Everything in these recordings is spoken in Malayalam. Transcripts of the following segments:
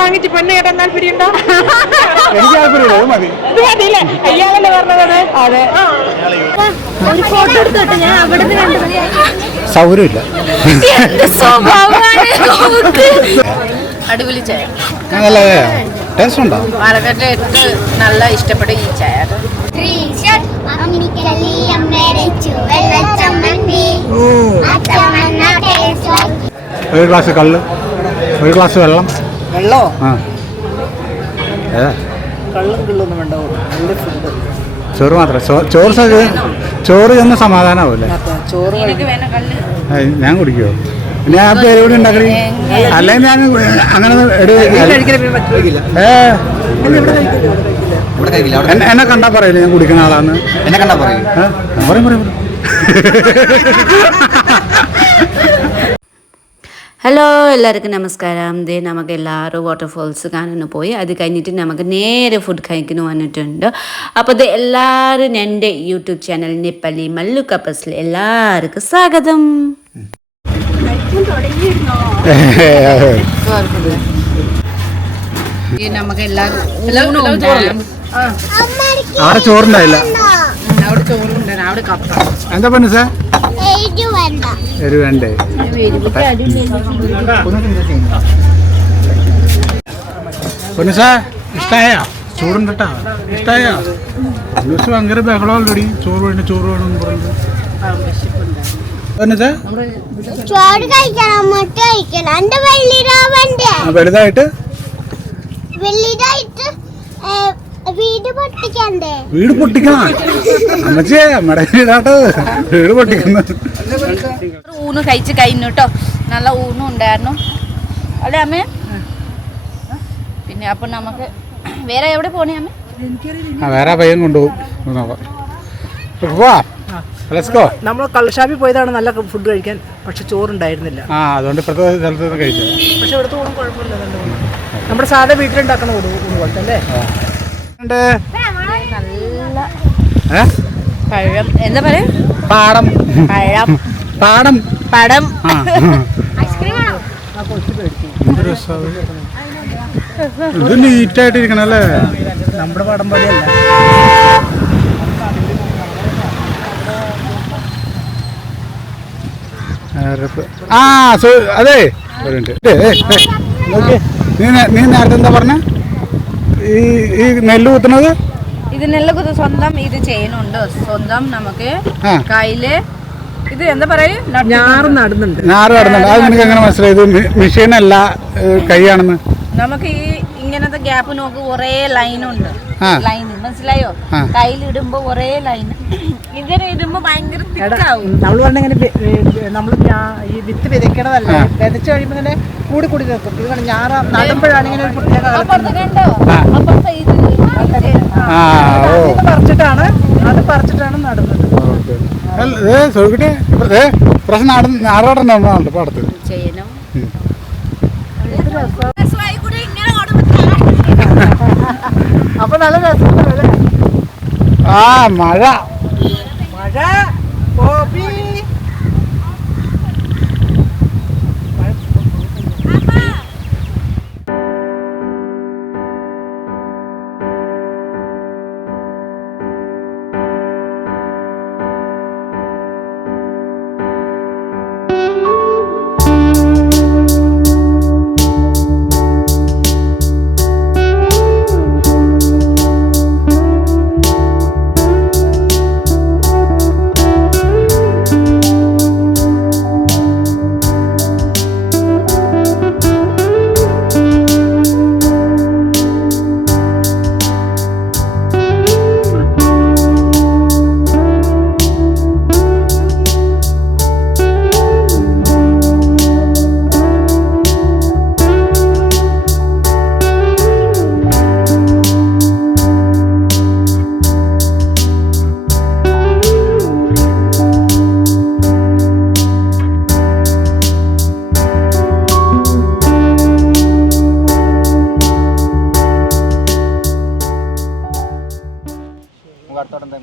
വാങ്ങിച്ച് പെണ്ണ് കേട്ടാൻ താല്പര്യമുണ്ടോ? എനിക്ക് താല്പര്യമില്ല, അത് മതി. അയ്യാളല്ലേ പറഞ്ഞത്? അതെ. ഒരു ഫോട്ടോ എടുത്തോട്ടെ, ഞാൻ അവിടെ സൗകര്യമില്ല. അടിപൊളി ചായ, നല്ല ടേസ്റ്റ് ഉണ്ടോ? പാലക്കാട്ടിലെ ഏറ്റവും നല്ല ഇഷ്ടപ്പെട്ട ഈ ചായ. ഒരു ഗ്ലാസ് കള്ള്, ഒരു ഗ്ലാസ് വെള്ളം. വെള്ളോ? ആ കള്ളും കിള്ളൊന്നും വേണ്ട, നല്ല ഫുഡ്. ചോറ് മാത്രം. ചോറ് ചെന്ന് സമാധാനാവൂല്ലേ? ചോറ് ഞാൻ കുടിക്കുമോ? ഞാൻ പേരോട് ഉണ്ടാക്കണേ, അല്ലെങ്കിൽ ഞാൻ അങ്ങനെ എന്നെ കണ്ടാ പറയില്ല ഞാൻ കുടിക്കുന്ന ആളാന്ന്. എന്നെ കണ്ടാ പറയും. പറയും. ഹലോ, എല്ലാവർക്കും നമസ്കാരം. നമുക്ക് എല്ലാവരും വാട്ടർഫോൾസ് കാണാൻ പോയി. അത് കഴിഞ്ഞിട്ട് നമുക്ക് നേരെ ഫുഡ് കഴിക്കുന്നു വന്നിട്ടുണ്ട്. അപ്പോൾ എല്ലാവരും എൻ്റെ യൂട്യൂബ് ചാനൽ നേപ്പാളി മല്ലു കപ്പസിൽ എല്ലാവർക്കും സ്വാഗതം. നമുക്ക് എല്ലാവരും അവിടെ ചോറുണ്ടായില്ല. അവിടെ ചോറുണ്ടായിരുന്നു, അവിടെ കപ്പ. എന്താ പണി സാർ? എരിവ് വേണ്ടേ? പൊന്നുസാ ഇഷ്ടായോ? ചൂടുണ്ടട്ടാ, ഇഷ്ടായോ? പൊന്നുസ് ഭയങ്കര ബഹളമല്ലടി, ചോറ് വേണം ചോറ് വേണം എന്ന് പറഞ്ഞത്. വലുതായിട്ട് വീട് പൊട്ടിക്കണം അമ്മച്ചേ, നമ്മുടെ വീടാട്ടോ വീട് പൊട്ടിക്കുന്ന. ഊണ് കഴിച്ച് കഴിഞ്ഞു കേട്ടോ, നല്ല ഊണും ഉണ്ടായിരുന്നു അല്ലേ അമ്മേ? പിന്നെ അപ്പൊ നമുക്ക് വേറെ എവിടെ പോണേ അമ്മ? വേറെ പയ്യൻ കൊണ്ടുപോകും. നമ്മൾ കള്ളുഷാപ്പിൽ പോയതാണ് നല്ല ഫുഡ് കഴിക്കാൻ, പക്ഷെ ചോറുണ്ടായിരുന്നില്ല. അതുകൊണ്ട് ഇപ്പോഴത്തെ സ്ഥലത്ത് കഴിച്ചത്. പക്ഷെ ഇവിടുത്തെ ഊണും കുഴപ്പമില്ല, നമ്മുടെ സാധാ വീട്ടിലുണ്ടാക്കണ ഊണ് പോലത്തെ അല്ലേ? പഴം എന്താ പറയാ? പാടം പഴം പാടം പടം. ഇത് നീറ്റായിട്ടിരിക്കണല്ലേ, നമ്മുടെ പടം പോലെയല്ല. അതെ നീ നേരത്തെ എന്താ പറഞ്ഞ? ഈ നെല്ല് കുത്തുന്നത്? ഇത് നെല്ല് കുത്ത് സ്വന്തം ഇത് ചെയ്യുന്നുണ്ട്, സ്വന്തം നമുക്ക് കയ്യില്. ഇത് എന്താ പറയാ? ഞാറ് നടുന്നുണ്ട്. അത് നിനക്ക് എങ്ങനെ മനസ്സിലായത്? മെഷീനല്ല, കൈയാണെന്ന്. നമുക്ക് ഈ ഇങ്ങനത്തെ ഗ്യാപ്പ് നോക്ക്, ഒരേ ലൈനുണ്ട്. ലൈൻ മനസ്സിലായോ? കയ്യിലിടുമ്പോ ഒരേ ലൈൻ, ഇങ്ങനെ ഇടുമ്പോ ഭയങ്കര തിക്കാവും. നമ്മള് പറഞ്ഞിങ്ങനെ നമ്മള് ഈ വിത്ത് വിതയ്ക്കണതല്ല, വിതച്ച് കഴിയുമ്പോ ഇങ്ങനെ കൂടി കൂടി നിൽക്കും. ഇത് ഞാറ നടുമ്പോഴാണ് ഇങ്ങനെ ഒരു പ്രത്യേക പറിച്ചിട്ടാണ് നടുന്നത്. പാടത്ത് ചെയ്യണം. അപ്പൊ നല്ല രസമല്ലേ? മഴ കോപ്പി.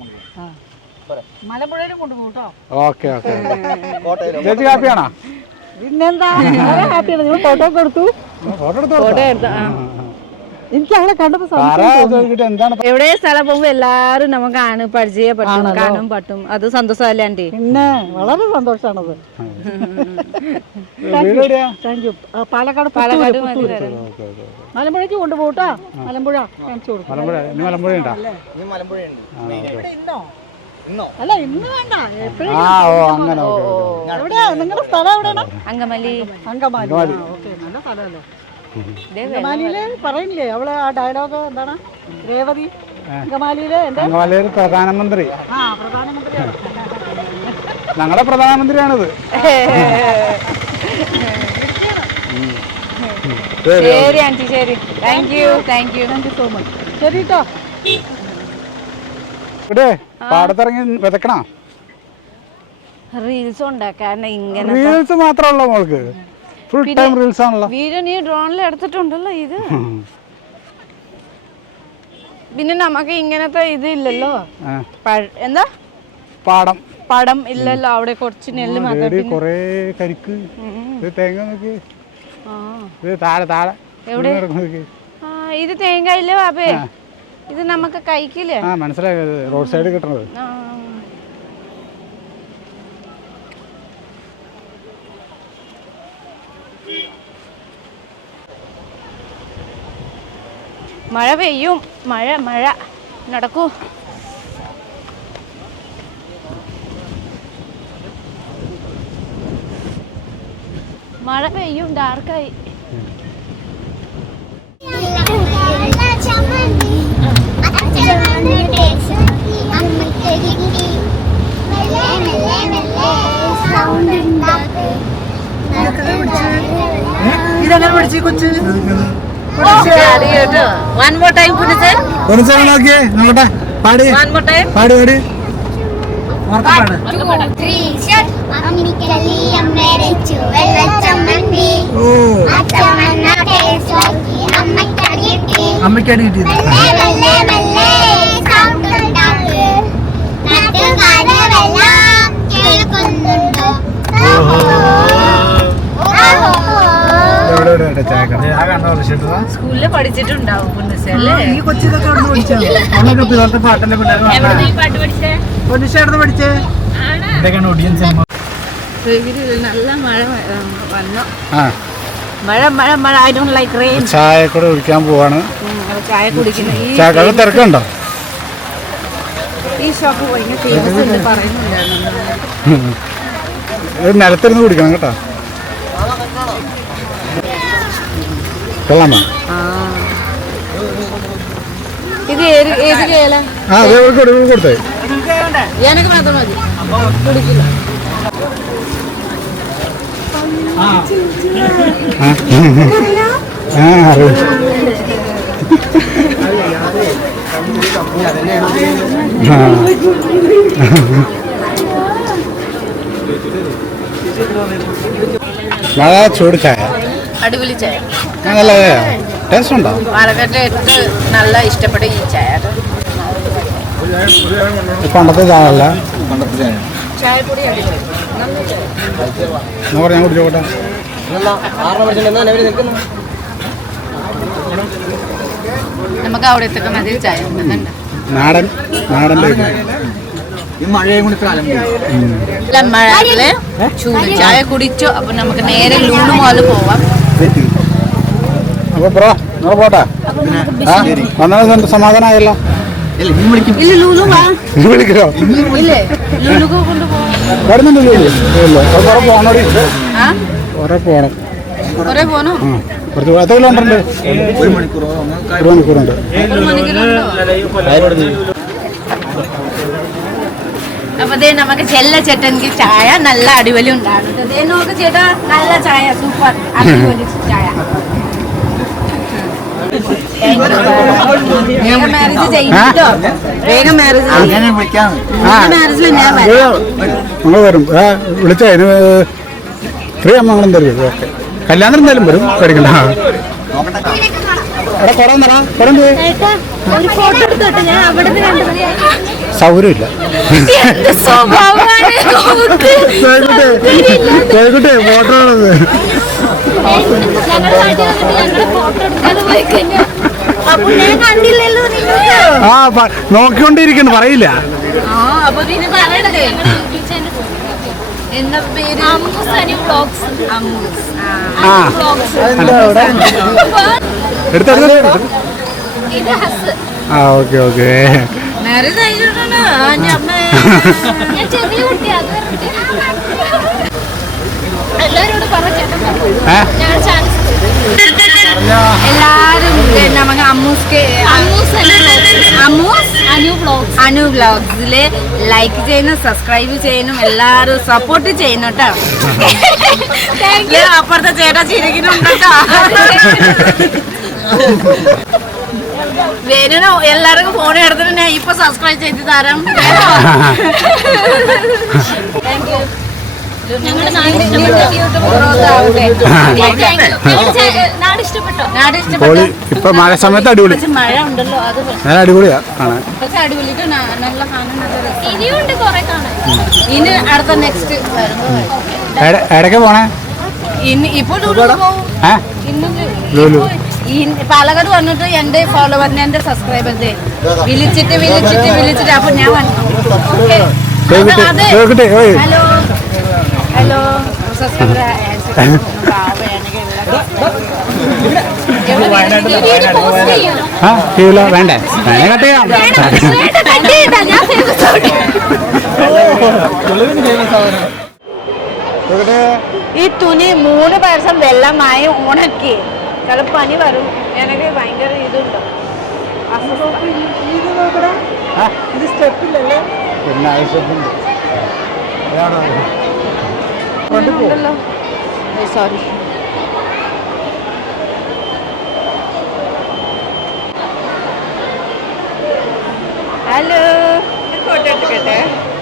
ഓക്കെ ചേച്ചി കാപ്പിയാണോ? പിന്നെന്താ ഹാപ്പിയാണ്. നിങ്ങൾ ഫോട്ടോ ഒക്കെ എടുത്തു. ഫോട്ടോ ഫോട്ടോ എടുത്ത എനിക്ക് അവളെ കണ്ടപ്പോ എന്താണ് എവിടെ സ്ഥലം പോകുമ്പോ എല്ലാരും നമുക്ക് കാണും പരിചയപ്പെട്ടും കാണും പറ്റും. അത് സന്തോഷമല്ലേ ആന്റി? പിന്നെ വളരെ സന്തോഷമാണത്. Thank you. പാലക്കാട് മലമ്പുഴയ്ക്ക് കൊണ്ടുപോകട്ടാ. മലമ്പുഴ കാണിച്ചു കൊടുക്കും. മലമ്പുഴ ഉണ്ടോ? അല്ല ഇന്ന് വേണ്ട, എപ്പോഴും. അങ്ങനെ എവിടെയാ നിങ്ങളുടെ സ്ഥലം? എവിടെയാണ്? അങ്കമാലി. അങ്കമാലി. ഓക്കെ, നല്ല സ്ഥലമല്ലേ. അങ്കമാലിയില് പറയില്ലേ അവള് ആ ഡയലോഗ് എന്താണ്? രേവതി അങ്കമാലിയില് അങ്കമാലിയിലെ പ്രധാനമന്ത്രി. പ്രധാനമന്ത്രിയാണ്. ഞങ്ങളുടെ പ്രധാനമന്ത്രിയാണിത്. ശരി ആന്റി, ശരി. Thank you so much. ശരി കേട്ടോ. ഇവിടെ പാടത്തിറങ്ങി വിതക്കണ റീൽസ് ഉണ്ടാക്കാൻ ഇങ്ങനെ റീൽസ് മാത്രമല്ല മോൾക്ക്, ഫുൾ ടൈം റീൽസ് ആണല്ലോ. വീഡിയോ നീ ഡ്രോണിൽ എടുത്തിട്ടുണ്ടല്ലോ ഇത്. പിന്നെ നമുക്ക് ഇങ്ങനത്തെ ഇത് ഇല്ലല്ലോ. എന്താ പടം ഇല്ലല്ലോ. അവിടെ കുറച്ച് നെല്ല് മാത്രം. കൊറേ കരിക്ക്, തേങ്ങ നോക്കി താഴെ താഴെ എവിടെ? ഇത് തേങ്ങ ഇല്ലേ ബാബേ? ഇത് നമുക്ക് കഴിക്കില്ലേ? മനസ്സിലായത് റോഡ് സൈഡ് കിട്ടണത്. മഴ പെയ്യും. മഴ നടക്കൂ. മഴ പെയ്യും. ഡാർക്കായി. ഇതെങ്ങനെ പഠിച്ചു കൊച്ചു? One more time, Punise. നോക്കിയേ നോക്കട്ടെ. പാടി One more time. പാടി പാടി. 1, 2, 3, shut. അമ്മിക്കലി അമ്മേരെ ചുവൽ വെച്ചമ്മന്തി. അച്ചമ്മന്ന ടേസ്റ്റ് നോക്കി അമ്മക്കടി കിട്ടി. മെല്ലെ മെല്ലെ സൗണ്ട് ഉണ്ടാക്ക്. നാട്ടുകാരെല്ലാം കേൾക്കുന്നുണ്ടോ? സ്കൂളിൽ പഠിച്ചിട്ടുണ്ടാവും പുന്നസ അല്ലേ? ഈ കൊച്ചിതൊക്കെ അവിടെ പഠിച്ചത്. പാട്ടല്ലേ പാട്ട് പഠിച്ചേ? പഠിച്ചേ. നല്ല മഴ വന്നു. മഴ. I don't like rain. ചായ കൂടെ കുടിക്കാൻ പോവാണ്. ചായ കുടിക്കുന്ന ചായക്കട തിരക്കുണ്ടോ? ഈ ഷോപ്പ് ഭയങ്കര ഫേമസ് എന്ന് പറയുന്നുണ്ടായിരുന്നു. നിലത്തിരുന്ന് കുടിക്കണം കേട്ടോ. കൊള്ളാമോ? ഇത് ഏത് കേല? കൊടുത്തേ. എനിക്ക് മാത്രം മതി. കുടിക്കില്ല. വളരെ ചൂട് ചായ. അടിപൊളി ചായ. നല്ല ടേസ്റ്റ് ഉണ്ടോ? പാലക്കാട്ട് ഏറ്റവും നല്ല ഇഷ്ടപ്പെട്ട ഈ ചായ. പണ്ടത്തെ ചായ അല്ല. ചായപ്പൊടി അടിപൊളി. ഞാൻ കുടിച്ചോട്ടെ. നമുക്ക് അവിടെ എത്തൊക്കെ മതി ചായ. നാടൻ മഴയില് ചൂട് ചായ കുടിച്ചോ. അപ്പൊ നമുക്ക് നേരെ ലൂണു മോള് പോവാം. അപ്പൊ ബ്രോ നിങ്ങൾ പോട്ടെ. വന്നത് സമാധാനമായല്ലോ. ഇല്ല ലൂലു വാ. വിളിക്കോ? ഇല്ലേ ലൂലുക്ക് കൊണ്ടുപോവാം. വരുന്നുണ്ട്. കുറെ പോണോടി. കുറെ പോണം. കുറച്ച് എത്ര കിലോമീറ്റർ ഉണ്ട്? 1 മണിക്കൂറുണ്ട്. അപ്പൊ നമുക്ക് ചെല്ല ചേട്ടനിക്ക് ചായ നല്ല അടിപൊളി ഉണ്ടാകുന്നത്. നോക്ക് ചേട്ടാ, നല്ല ചായ, സൂപ്പർ അടിപൊളി ചായ. വേഗം മാരേജ് ചെയ്യിട്ടോ. വേഗം മാരേജ് മാരേജിൽ ഞാൻ നമ്മൾ വരും. വിളിച്ചാ ഫ്രീ ആകുമ്പോൾ ഞങ്ങൾ എന്തായാലും വരും. ഓക്കെ, കല്യാണം എന്തായാലും വരും. പഠിക്കണ്ട. ഒരു ഫോട്ടോ എടുത്തോട്ടെ. ഞാൻ അവിടെ സൗകര്യമില്ല. കേൾക്കട്ടെ ഫോട്ടോ ആ നോക്കിക്കൊണ്ടിരിക്കുന്നു പറയില്ല. ആ ഓക്കെ ഓക്കെ. എല്ലാരും നമുക്ക് അനു വ്ലോഗ്സില് ലൈക്ക് ചെയ്യണം, സബ്സ്ക്രൈബ് ചെയ്യണം, എല്ലാരും സപ്പോർട്ട് ചെയ്യണം കേട്ടോ. അപ്പുറത്തെ ചേട്ടാ ചിരിക്കുന്നുണ്ട് കേട്ടോ. വേനോ എല്ലാവർക്കും ഫോൺ എടുത്തിട്ട് ഞാൻ ഇപ്പൊ സബ്സ്ക്രൈബ് ചെയ്ത് തരാം. ഇപ്പൊ മഴ സമയത്ത് അടിപൊളി. മഴ ഉണ്ടല്ലോ അത് നല്ല അടിപൊളിയാ കാണാൻ. പക്ഷെ അടിപൊളിക്ക് നല്ല കാണാൻ. ഇനിയുണ്ട് കുറെ കാണാൻ. ഇനി അടുത്ത നെക്സ്റ്റ് എടക്കെ പോണേ? ഇപ്പൊ പാലക്കാട് വന്നിട്ട് എന്റെ ഫോളോവറിനെ എന്റെ സബ്സ്ക്രൈബേഴ്സെ വിളിച്ചിട്ട് അപ്പൊ ഞാൻ വന്നു. ഹലോ ഹലോ സബ്സ്ക്രൈബർ വേണ്ടേ? കട്ട് ചെയ്യാം. ഈ തുണി 3 ദിവസം വെള്ളമായി ഉണക്കി ചില പനി വരും. എനിക്ക് ഭയങ്കര ഇതുണ്ട്. ഇത് സ്റ്റെപ്പില്ലല്ലേ? സോറി. ഹലോ ഫോട്ടോ എടുക്കട്ടെ.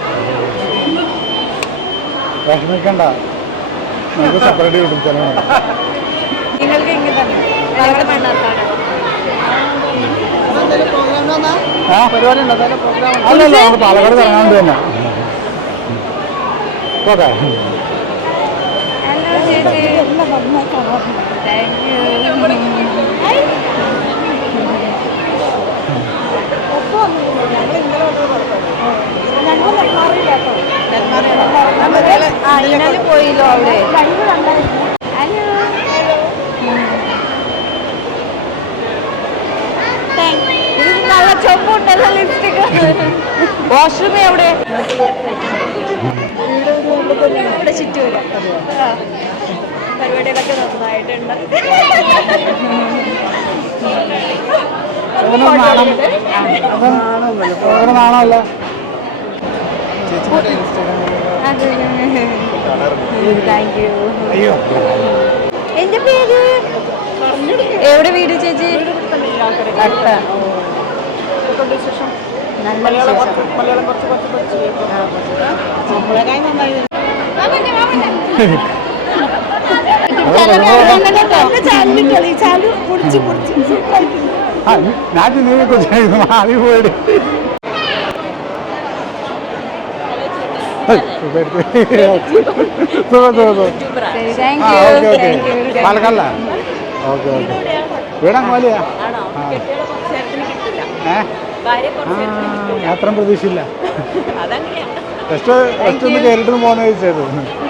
വിഷമിക്കണ്ട, നമുക്ക് സെപ്പറേറ്റ് കിട്ടും. ചില നിങ്ങൾക്ക് ഇങ്ങനെ തന്നെ ഞങ്ങളുടെ മണ്ണാർക്കാട് അല്ലല്ല, നമുക്ക് പാലക്കാട് ഇറങ്ങാണ്ട് തന്നെ. ഓക്കെ. ഹലോ ചേച്ചി. Thank you. ഇന്നലെ പോയില്ലോ അവിടെ. ഹലോ നല്ല ചൊമ്പുണ്ടല്ലോ ലിപ്സ്റ്റിക്. വാഷ്റൂം എവിടെ? ഇവിടെ ചുറ്റൂല. പരിപാടികളൊക്കെ നന്നായിട്ടുണ്ട്. നാണല്ലോ. Thank you. എന്റെ പേര് എവിടെ വീട് ചേച്ചി? അടുത്ത. മലയാളം കുറച്ച് നാട്ടിൽ നീ മാറി പോയിട്ട് പാലക്കാടല്ല. Okay okay. വീടാ പോലെയാ? യാത്ര പ്രതീക്ഷയില്ല. ജസ്റ്റ് ഒന്ന് കയറിട്ട് പോകുന്ന ചോദിച്ചത്.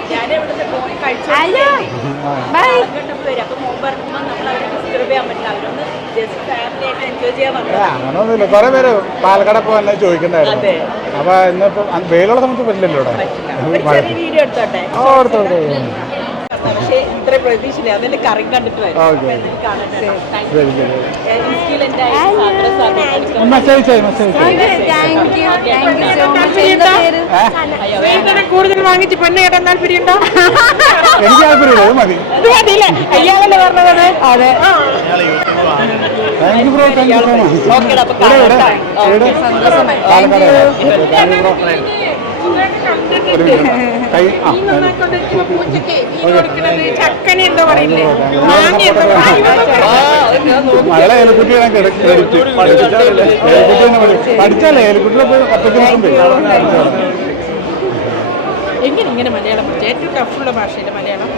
അങ്ങനൊന്നുമില്ല. കുറെ പേര് പാലക്കാട് പോ എന്നെ ചോദിക്കണ്ടായിരുന്നു. അപ്പൊ ഇന്നിപ്പോ വെയിലുള്ള സമയത്ത് പറ്റില്ലല്ലോ ഇവിടെ. കൂടുതൽ വാങ്ങിച്ച് പെണ്ണ് കേട്ടാൻ താല്പര്യമുണ്ടോ? എനിക്ക് താല്പര്യമില്ല, അത് മതി. അയ്യാളല്ലേ പറഞ്ഞത്? അതെ. Thank you bro. Thank you so much. Palakkad. കൈ ആ മകളെ ഏലക്കുട്ടിയാണ് പഠിച്ചാലേ ഏലക്കുട്ടികളെ പോയി ഒറ്റയ്ക്ക് എങ്ങനെ ഇങ്ങനെ മലയാളം പഠിച്ചു ഏറ്റവും ടഫുള്ള ഭാഷയിലെ മലയാളം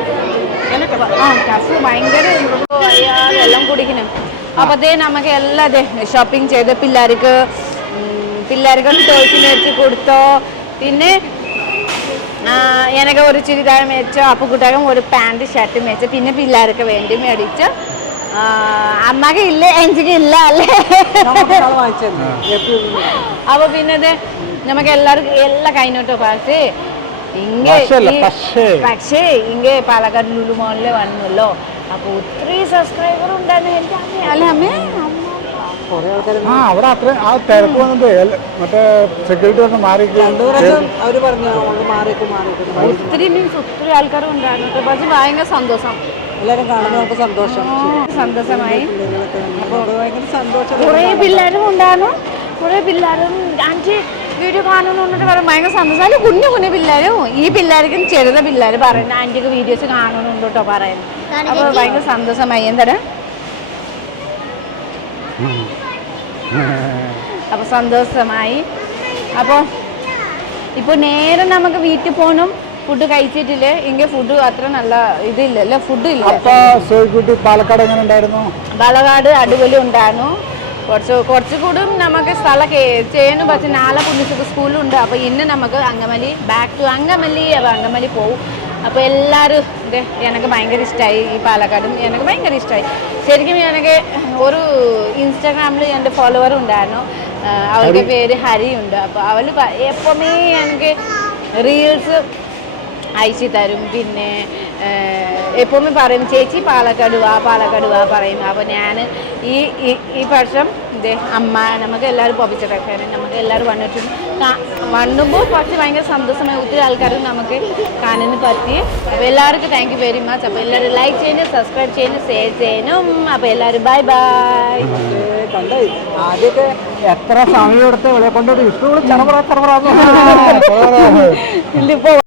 ടഫ് ഭയങ്കര വെള്ളം കുടിക്കണം. അപ്പൊ അതേ നമുക്ക് എല്ലാം ഷോപ്പിംഗ് ചെയ്ത് പിള്ളേർക്ക് ടോയ്സ് മേടിച്ച് കൊടുത്തോ. പിന്നെ എനിക്ക് ഒരു ചുരിദാർ മേടിച്ചോ, അപ്പുകുട്ടകം ഒരു പാൻറ് ഷർട്ട് മേടിച്ചോ. പിന്നെ പിള്ളേർക്ക് വേണ്ടി മേടിച്ച് അമ്മക്ക് ഇല്ല എനിക്ക് ഇല്ല അല്ലേ. അപ്പൊ പിന്നെ നമുക്ക് എല്ലാവർക്കും എല്ലാം കഴിഞ്ഞോട്ടോ പാസ്. പക്ഷേ ഇങ്ങേ പാലക്കാട് ലുലു മോളില് വന്നല്ലോ. അപ്പൊ ഒത്തിരി സബ്സ്ക്രൈബർ ഉണ്ടായിരുന്നു എനിക്ക് അല്ലേ അമ്മേ. അവിടെ അത്ര ആ തിരക്ക് വന്നിട്ട് മറ്റേ സെക്യൂരിറ്റി വന്ന് മാറി അവര് പറഞ്ഞു ഒത്തിരി മീൻസ് ഒത്തിരി ആൾക്കാരും ഉണ്ടായിരുന്നു. പക്ഷെ ഭയങ്കര സന്തോഷം, എല്ലാരും കാണുമ്പോൾ നമുക്ക് സന്തോഷമായി. ഭയങ്കര സന്തോഷം. കുറേ പിള്ളേരും ഉണ്ടായിരുന്നു, കുറേ പിള്ളേരും ആൻറ്റി വീഡിയോ കാണുന്നു എന്നിട്ട് പറയും ഭയങ്കര സന്തോഷം. അതിൽ കുഞ്ഞു പിള്ളേരും ഈ പിള്ളേർക്കും ചെറുത പിള്ളേർ പറയുന്നത് ആൻറ്റിക്ക് വീഡിയോസ് കാണുന്നുണ്ട് കേട്ടോ പറയുന്നത്. അപ്പോൾ ഭയങ്കര സന്തോഷമായി. എന്താണ് അപ്പോൾ സന്തോഷമായി. അപ്പോൾ ഇപ്പോൾ നേരെ നമുക്ക് വീട്ടിൽ പോകണം. ഫുഡ് കഴിച്ചിട്ടില്ലേ എങ്കിൽ ഫുഡ് അത്ര നല്ല ഇതില്ലല്ലോ, ഫുഡ് ഇല്ല. പാലക്കാട് എങ്ങനെ ഉണ്ടായിരുന്നു? പാലക്കാട് അടിപൊളി ഉണ്ടായിരുന്നു. കുറച്ചുകൂടി നമുക്ക് സ്ഥലം ചെയ്യുന്നു. പക്ഷെ നാളെ പുണ്യസുഖ സ്കൂളുണ്ട്. അപ്പോൾ ഇന്ന് നമുക്ക് അങ്കമാലി ബാക്ക് ടു അങ്കമാലി. അപ്പോൾ അങ്കമാലി പോവും. അപ്പോൾ എല്ലാവരും എനിക്ക് ഭയങ്കര ഇഷ്ടമായി. ഈ പാലക്കാടും എനിക്ക് ഭയങ്കര ഇഷ്ടമായി. ശരിക്കും എനിക്ക് ഒരു ഇൻസ്റ്റാഗ്രാമിൽ എൻ്റെ ഫോളോവർ ഉണ്ടായിരുന്നു. അവളുടെ പേര് ഹരിയുണ്ട്. അപ്പോൾ അവൾ എപ്പോഴും എനിക്ക് റീൽസ് അയച്ചു തരും. പിന്നെ എപ്പോഴും പറയും ചേച്ചി പാലക്കാട് വാ പറയും. അപ്പോൾ ഞാൻ ഈ വർഷം അമ്മ നമുക്ക് എല്ലാവരും പൊപ്പിച്ചിട്ടൊക്കെയാണ് നമുക്ക് എല്ലാവരും വണ്ണുമ്പോൾ കുറച്ച് ഭയങ്കര സന്തോഷമായി. ഒത്തിരി ആൾക്കാരും നമുക്ക് കാണാൻ പറ്റി. അപ്പോൾ എല്ലാവർക്കും താങ്ക് യു വെരി മച്ച്. അപ്പോൾ എല്ലാവരും ലൈക്ക് ചെയ്യുന്നു, സബ്സ്ക്രൈബ് ചെയ്യുന്നു, ഷെയർ ചെയ്യുന്നു. അപ്പോൾ എല്ലാവരും ബൈ ബൈ. ആദ്യമൊക്കെ എത്ര സമയം എടുത്ത് വിളയെ കൊണ്ടൊരു ഇഷ്ടം